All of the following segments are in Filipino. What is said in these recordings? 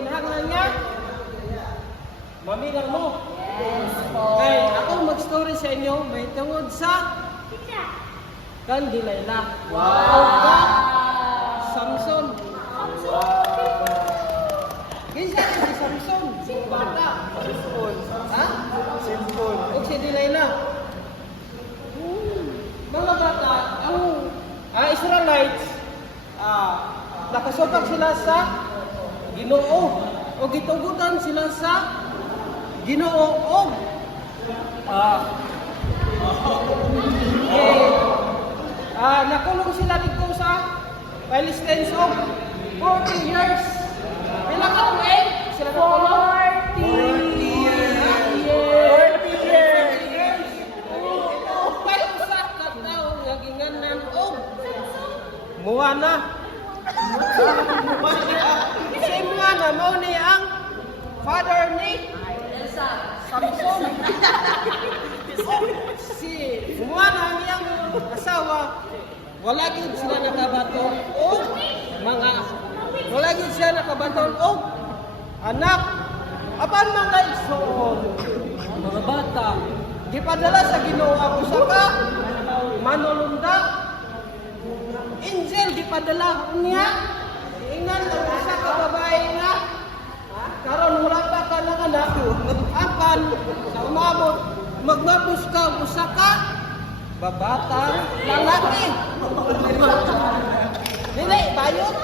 kinahanglan niya? Mamilang mo. Yes po. Okay, ako mag-story sa inyo, may tungod sa kan Delilah. Wow. O ka Samson. Kinsa si Samson? Bata. Ha? O si Delilah. Mga bata, ang Israelites, nakasupag sila sa Ginoo o gitugutan sila sa Ginoo o nakulong sila dito sa Palestine of 40 years. Pila ka tuig sila nakulong? 40 years. Kaya usa ka tao nga ginganan og Moana. Si Moana mao ni ang father ni Samson. Si Moana ang iyang asawa, wala gid sila nakabaton og anak. Apan mga igsoon, mga bata, gipadala sa Ginoo ang usa ka manulunda. Angel gipadala niya ingan ang usa ka babae nga karon wala pa ka lang anak apan sa umabot magbabus ka og usa ka babata lalaki. Dili bayot.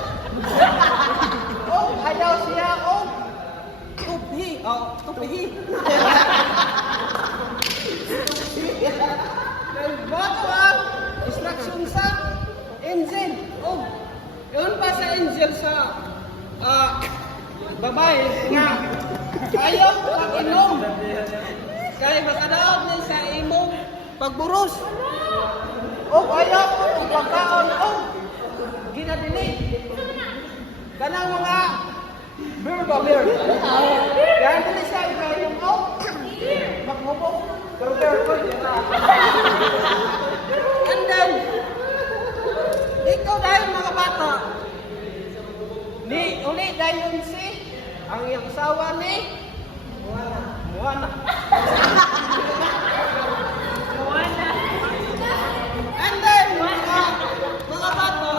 Oh, ayaw siya og tupi. Bago ang instruction sa angel. Oh, yun pa sa angel sa babae nga ayaw mag-inom. Kaya makadaog na sa imong pagburos. O ayaw kung pagkaon o ginadili. Kanang mga beer. Kaya dili siya yung o maghubog. And then, ikaw dahil mga bata, uli dahil si ang iyang asawa ni Moana. And then, mga bata,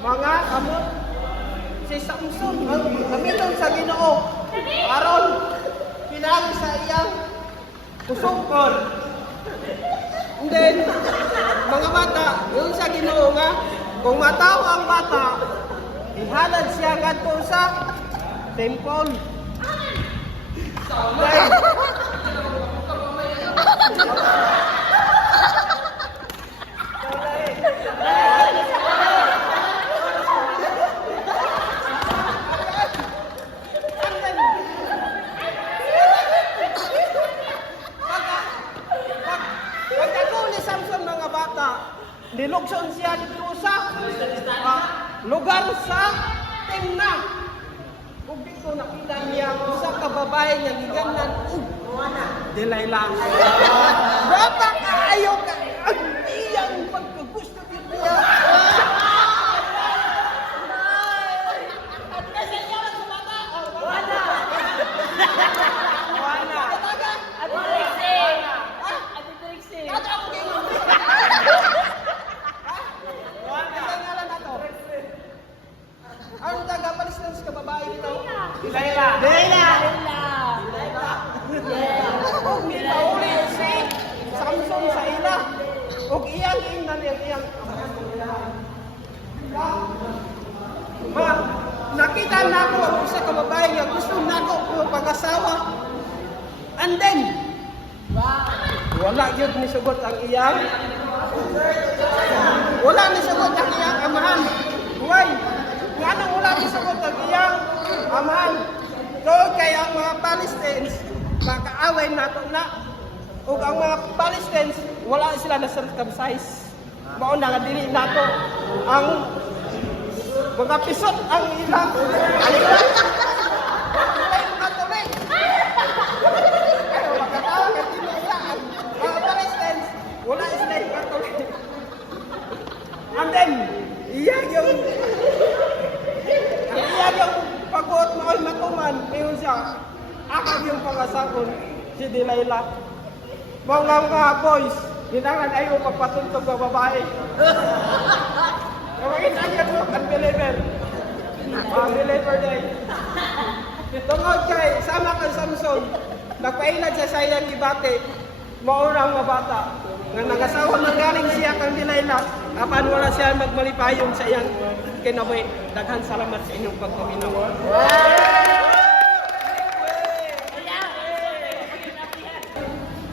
mga amot si Samson gamiton sa Ginoo aron pinagi sa iyang kusungkol. And then mga bata yun sa Ginoo nga kung mataw ang bata ihalad siya ngadto sa temple. Nilugson siya dito sa lugar sa Timna. Kung dito nakita niya usa ka babae nga gigannan og Delilah. Bata kaayo ka ang iyang pagkagusto niya. Ang taga-Palestine ka babae dito? Delilah. Og nitauli si Samson sa ila. Og iyang ingnan iyang. Nakita na ako ang isa ka babae nga gusto na ako pag-asawa. And then, wow. Wala yun ni sugot ang iyang. Wala ni sugot ang iyang amahan. Why? Nga nang wala ni sugot ang iyang amahan. So, kaya ang mga Palestinians, makaaway nato na. O ang mga Palestinians, wala sila na circumcise. Mauna nga dili nato ang mga pisot ang ilang. Ang ilang. Katolik. Pero makatawa ka dili ilaan. Mga Palestinians, wala sila yung Katolik. And then, iyan yung pag-uot mo ay matuman, ngayon siya, akag yung pangasakon, si Delilah. Mga boys, hinangan ayaw magpatuntog ng babae. Kawagin agad mo, unbeliever. Believer day. Tungod kay, sama kang Samson, nagpailad sa sayang ibate, maurang mabata. Nga nagasawa na galing siya kang Delilah, apan wala siya magmalipayong sa iyang kinabuhi. Daghan salamat sa inyong pagpaminaw.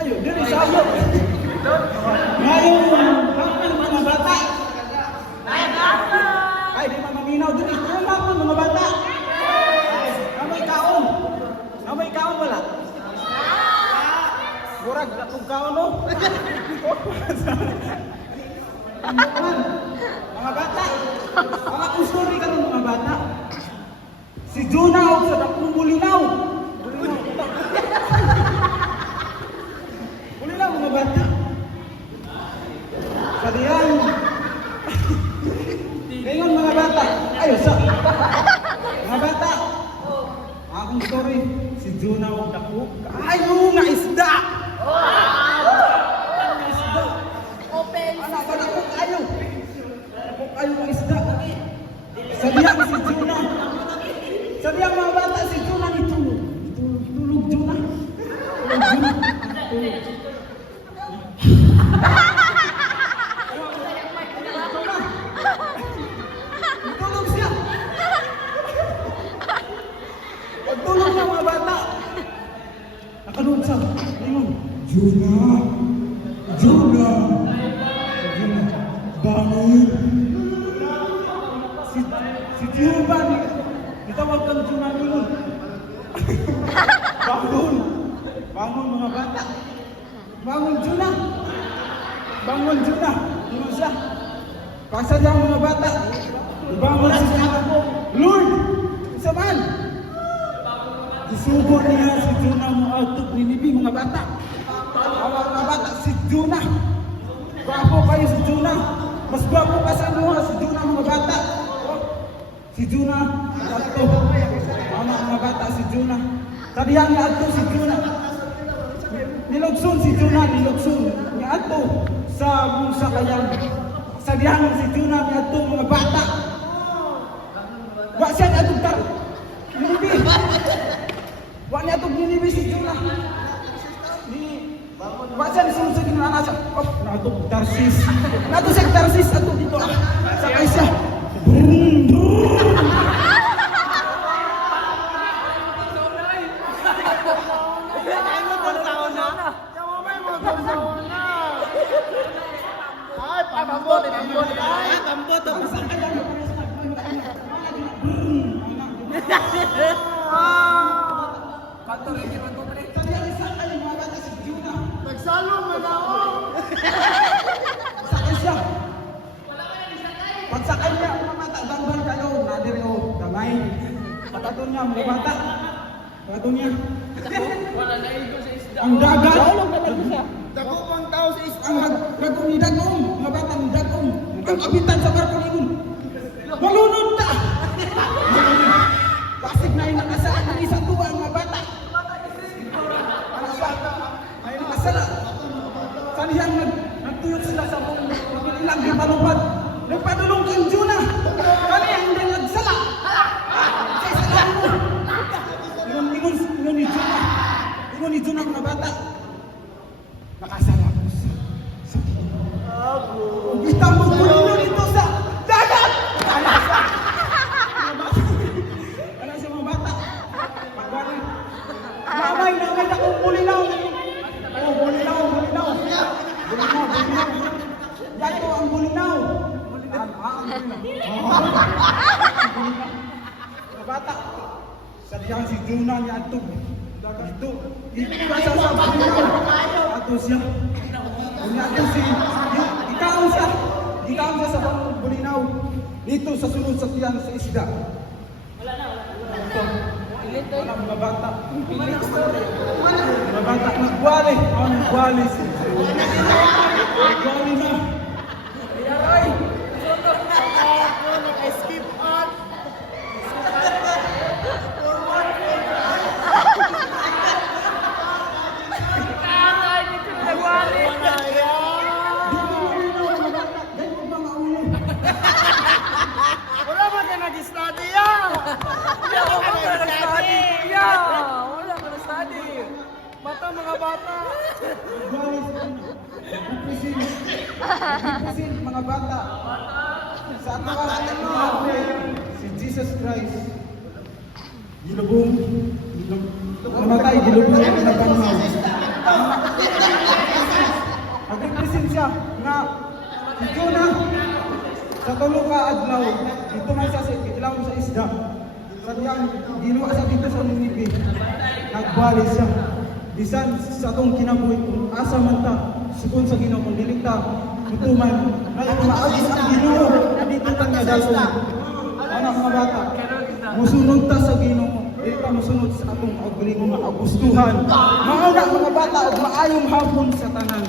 Ayun, diri sa iyo. Ngayon, mga bata. Ay, di maminaw diri. Ano ba mga bata? Amoy kaon. Amoy kaon wala. Murag na kung kaon no. Mga bata. Mga kusuri ka ng mga bata. Si Jonah o sa dakong mulinaw. Mulinaw mga bata. Kadiyan. Ngayon mga bata. Ayos sa. Mga bata. Akong story. Si Jonah o dako. Ayaw na isda. Anak pa na kung ayaw. Kung ayaw ng isda. Sabihan si Jonah. Sabihan mga bata si Jonah itulog. Itulog Jonah. Tulog. Itulog siya. Pagtulog siya mga bata. Nakanood siya. Ayun. Jonah. Jonah. Bangun. Si Jehovah ni ditawag kang Jonah ningon. Bangun. Bangun mga bata. Bangun Jonah. Bangun Jonah. Ano siya? Pasadya mga bata. Bangun si Jonah. Lord, isa man. Isubo niya si Jonah mo out of Ninibi mga bata. Mga bata si Jonah. Gwapo kayo si Jonah. Mas gwapo pa sa mga si Jonah mga bata. Si Jonah, ato. Mga bata si Jonah. Tabihan nga ato si Jonah. Nilugsun si Jonah, nilugsun. Nga ato sa busa kayang. Sabihan si Jonah nga ato mga bata. Wa siya nga ato tar. Ninibi. Wa niya ato ninibi si Jonah. Baca disuruh gimana anak siya. Oh, nato Tarsis. Nato siya Tarsis ato dito. Sakay siya. Ay, pambot. Ay, pambot. Kantor ini magkukulit. Nagsalong na ako. Sakay siya. Pagsakay niya, mga bata, damban kayo. Nadiri o, damay. Pataton niya, mga bata. Pataton niya. Ang dagat. Dako pang tao sa isip. Ang dagong ni dagong. Mga bata, ang dagong. Ang abitan sa barko ni Igun. Malunod ta. Pasig na yung nakasaan ng isang tuwa, mga bata. Ay nakasala. Kanihan nagtuyok sila sa buong ilang gipalupad. Nagpadulong kang Jonah. Kanihan hindi nagsala. Sa isalang mo. Ingon ni Jonah. Ingon ni Jonah mga bata. Nakasala ko sa Kita mo dito sa dagat. Ano sa mga bata? Mamay na akong mulinaw. Oh, mulinaw. Mga bata, sadyang si Jonah niya ito. Ito, ipasa sa Panginoon. Ato siya. Kung ato ikaon siya sa Bulinaw. Dito sa sunod sa tiyan sa isda. Wala mga bata. Mga bata, nagwali. Nagwali na. Yaray! Naka-skip on. Wala ba ka nag-study yan? Wala ka na-study! Yeah! Wala ka na-study! Mata mga bata! Ipusin mga bata. Sa ato si Jesus Christ. Gilubong. Namatay, gilubong na panaw. Nag-represent siya nga si Jonah sa tulo ka adlaw. Dito man siya sa adlaw sa isda. Sadyang ginuwa sa dito sa Ninibe. Nagbali siya. Bisan sa atong kinabuhi kung asa man ta, sukon sa Ginoo kung dili ta tutuman, ay maagis ang Ginoo dito ta nga dason. Ana mga bata, musunod ta sa Ginoo, dili ta musunod sa atong kaugalingong mga kagustuhan. Mao na mga bata og maayong hapon sa tanan.